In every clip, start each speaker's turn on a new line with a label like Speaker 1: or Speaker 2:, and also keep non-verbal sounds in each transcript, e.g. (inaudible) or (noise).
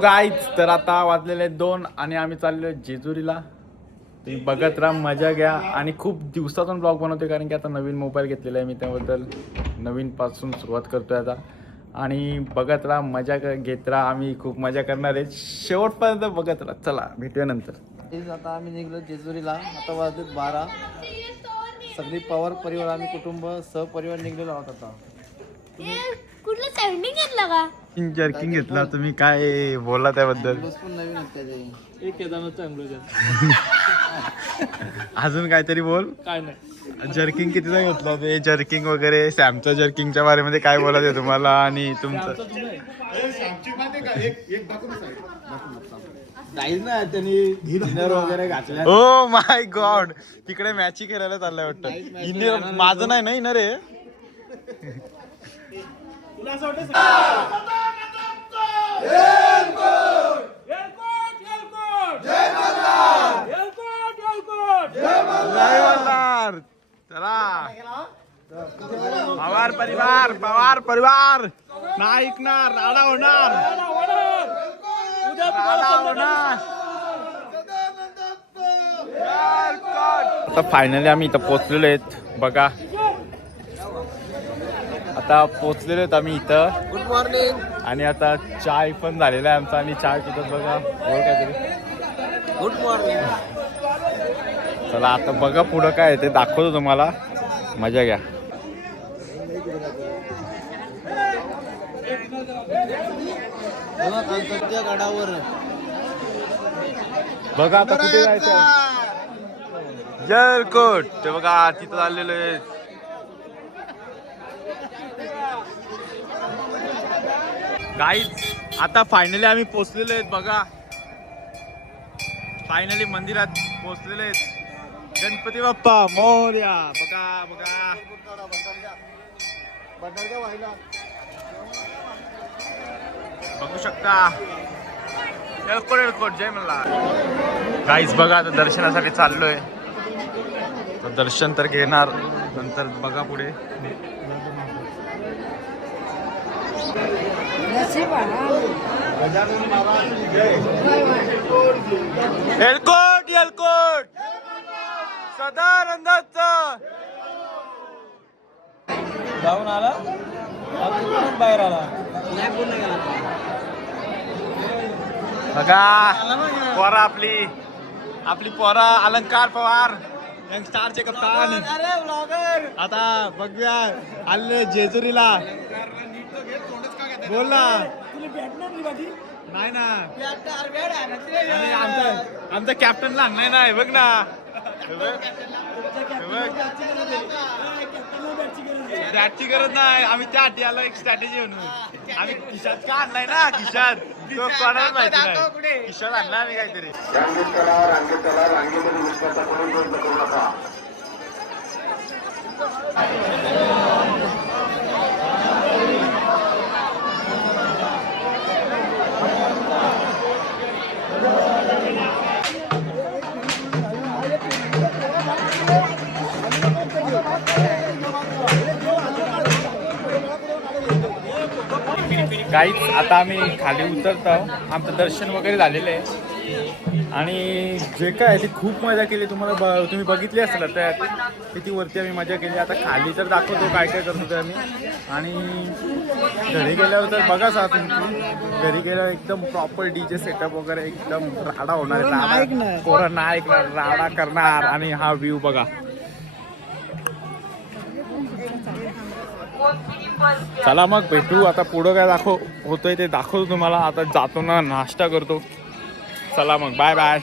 Speaker 1: काहीच तर आता वाजलेले आहेत दोन आणि आम्ही चाललो जेजुरीला. तुम्ही बघत राहा मजा घ्या. आणि खूप दिवसातून ब्लॉग बनवते कारण की आता नवीन मोबाईल घेतलेला आहे मी त्याबद्दल. नवीन पासून सुरुवात करतोय आता. आणि बघत राहा मजा क- घेत राहा. आम्ही खूप मजा करणार आहे. शेवटपर्यंत बघत राहा. चला भेटूया नंतर.
Speaker 2: तेच आता आम्ही निघलो जेजुरीला. आता वाजलेत बारा. सगळी पवार परिवार आम्ही कुटुंब सहपरिवार निघलेलो आहोत आता.
Speaker 3: कुठलं सेव्हन्टीन घेतलं का?
Speaker 1: जर्किंग घेतला तुम्ही. काय बोला त्याबद्दल?
Speaker 4: एक (laughs)
Speaker 1: अजून काहीतरी बोल.
Speaker 4: काय नाही.
Speaker 1: जर्किंग कितीचा घेतला ते? जर्किंग वगैरे सॅमच्या जर्किंगच्या बारेमध्ये काय बोलायचं आहे तुम्हाला आणि तुमचं? ओ माय गॉड तिकडे मॅची खेळायला चाललंय वाटतं. माझं नाही ना इनर चला! पवार परिवार पवार परिवार! नाही ऐकणार राडा होणार! आता फायनली आम्ही इथं पोचलेलो आहेत. बघा आता पोचलेलो आहेत आम्ही इथं.
Speaker 2: गुड मॉर्निंग
Speaker 1: आणि आता चाय पण झालेला आहे आमचा आणि चाय पितात बघा. बोल काहीतरी
Speaker 2: गुड मॉर्निंग
Speaker 1: चला आता बघा पुढं काय आहे ते दाखवतो तुम्हाला. मजा घ्या.
Speaker 2: कालच्या गडावर.
Speaker 1: बघा आता कुठे जायचं जलकोट ते बघा तिथं चाललेलो आहे. गाईच आता फायनली आम्ही पोचलेलो आहेत बघा. फायनली मंदिरात पोचलेले आहेत. गणपती बाप्पा मोर्या बघा बघा. बघू शकता. एअरपोर्ट एअरपोर्ट जय म्हणला काहीच बघा आता दर्शनासाठी चाललोय. तर दर्शन तर घेणार. नंतर बघा पुढे. एलकोट एलकोट सदानंदाच
Speaker 4: जाऊन आला. बाहेर आला.
Speaker 2: नाही पूर्ण गेला
Speaker 1: बघा पोरा आपली. आपली पोरा अलंकार पवार. यंग स्टारचे कप्तान. आता बघूया आले जेजुरीला. बोल ना. नाही ना. आणि आमचा आमचा कॅप्टन नाही ना हे बघ ना. बॅटची गरज नाही. आम्ही त्या आधी आलो एक स्ट्रॅटेजी म्हणून. आम्ही खिशात का आणलाय ना? खिशात तो कोणाला माहिती नाही. खिशात आणला आम्ही काहीतरी.
Speaker 5: रांगेत रांगेत चला रांगेमध्ये विश्वासा करून गर्द करू नका.
Speaker 1: काहीच आता आम्ही खाली उतरत आहोत. आमचं दर्शन वगैरे झालेलं आहे. आणि जे काय आहे ते खूप मजा केली. तुम्हाला ब तुम्ही बघितली असेल त्यात किती वरती आम्ही मजा केली. आता खाली तर दाखवतो काय काय करत होतो आम्ही. आणि घरी गेल्यावर तर बघा सा तुम्ही. घरी गेल्यावर एकदम प्रॉपर डीजे सेटअप वगैरे एकदम राडा होणार आहे. राडा पोरं नाही ऐकणार राडा करणार. आणि हा व्ह्यू बघा. चला मग भेटू. आता पुढं काय दाखव होतंय ते दाखवतो तुम्हाला. आता जातो ना नाश्ता करतो. चला मग. बाय बाय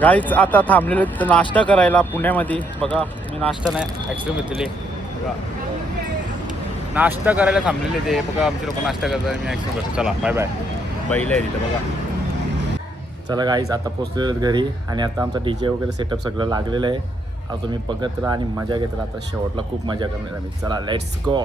Speaker 1: गाईच आता थांबलेलो तिथं नाश्ता करायला पुण्यामध्ये. बघा मी नाश्ता नाही आईस्क्रीम घेतलेली. बघा. नाश्ता करायला थांबलेले ते. बघा आमचे लोक नाश्ता करतात मी आईस्क्रीम करतो. चला बाय बाय बैल आहे तिथं बघा. चला गाईच आता पोचलेलो घरी. आणि आता आमचा डी जे वगैरे सेटअप सगळं लागलेलं आहे. आता तुम्ही बघत राहा आणि मजा घेत राहा. आता शेवटला खूप मजा करणार आम्ही चला लेट्स गो